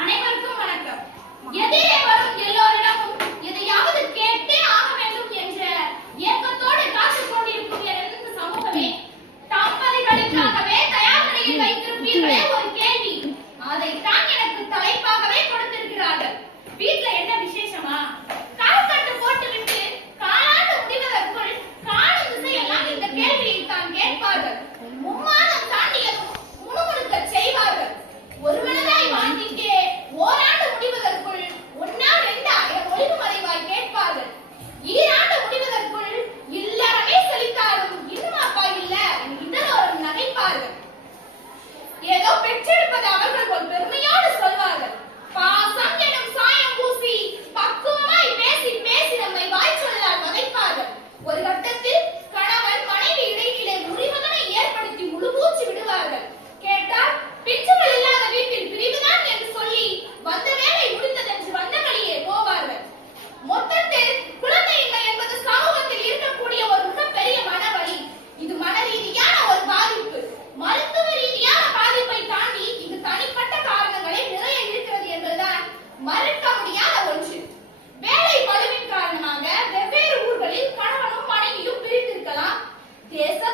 அனைவருக்கும் வணக்கம். எதிரே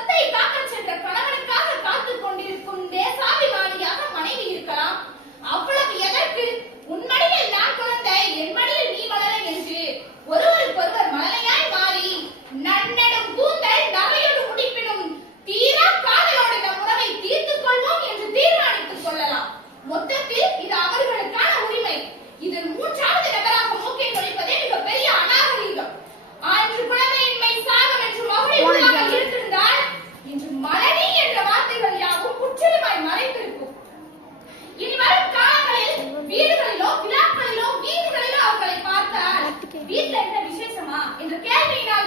对八块钱的瓜 look at me now.